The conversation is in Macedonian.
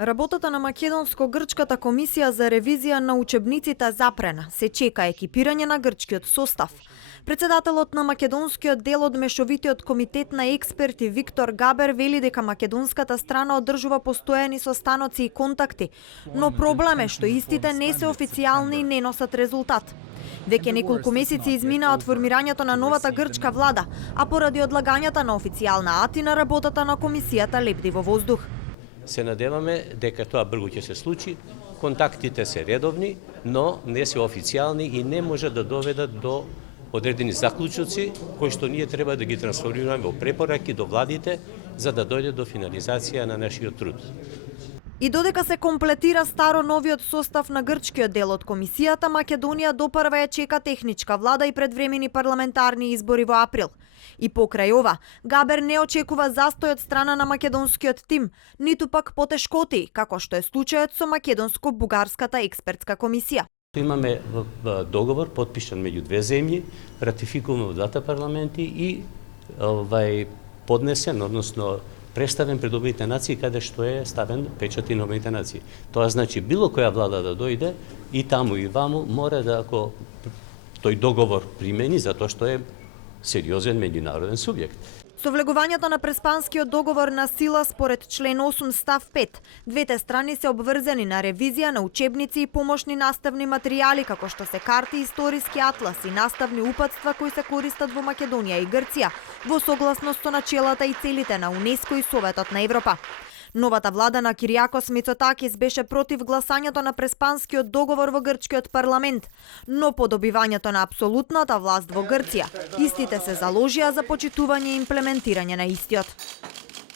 Работата на Македонско-грчката комисија за ревизија на учебниците запрена. Се чека екипирање на грчкиот состав. Председателот на македонскиот дел од мешовитиот комитет на експерти Виктор Габер вели дека македонската страна одржува постојани состаноци и контакти, но проблем е што истите не се официјални и не носат резултат. Веќе неколку месеци изминаа од формирањето на новата грчка влада, а поради одлагањата на официјална атина работата на комисијата лебди во воздух. Се надеваме дека тоа брзо ќе се случи. Контактите се редовни, но не се официјални и не може да доведат до одредени заклучоци кои што ние треба да ги трансформираме во препораки до владите за да дојде до финализација на нашиот труд. И додека се комплетира старо новиот состав на грчкиот дел од комисијата, Македонија допрва ја чека техничка влада и предвремени парламентарни избори во април. И покрај ова, Габер не очекува застој од страна на македонскиот тим, ниту пак потешкоти, како што е случајот со македонско-бугарската експертска комисија. Имаме договор подпишан меѓу две земји, ратификуван во двата парламенти и поднесен, односно представен пред Обединетите нации, каде што е ставен печат и на Обединетите нации. Тоа значи било која влада да дојде и таму и ваму мора да ако тој договор примени затоа што е сериозен меѓународен субјект. Со влегувањето на Преспанскиот договор на сила според член 8 став 5, двете страни се обврзани на ревизија на учебници и помошни наставни материјали, како што се карти, историски атлас и наставни упатства кои се користат во Македонија и Грција, во согласност со начелата и целите на УНЕСКО и Советот на Европа. Новата влада на Кириакос Мицотакис беше против гласањето на Преспанскиот договор во грчкиот парламент, но по добивањето на апсолутната власт во Грција, истите се заложија за почитување и имплементирање на истиот.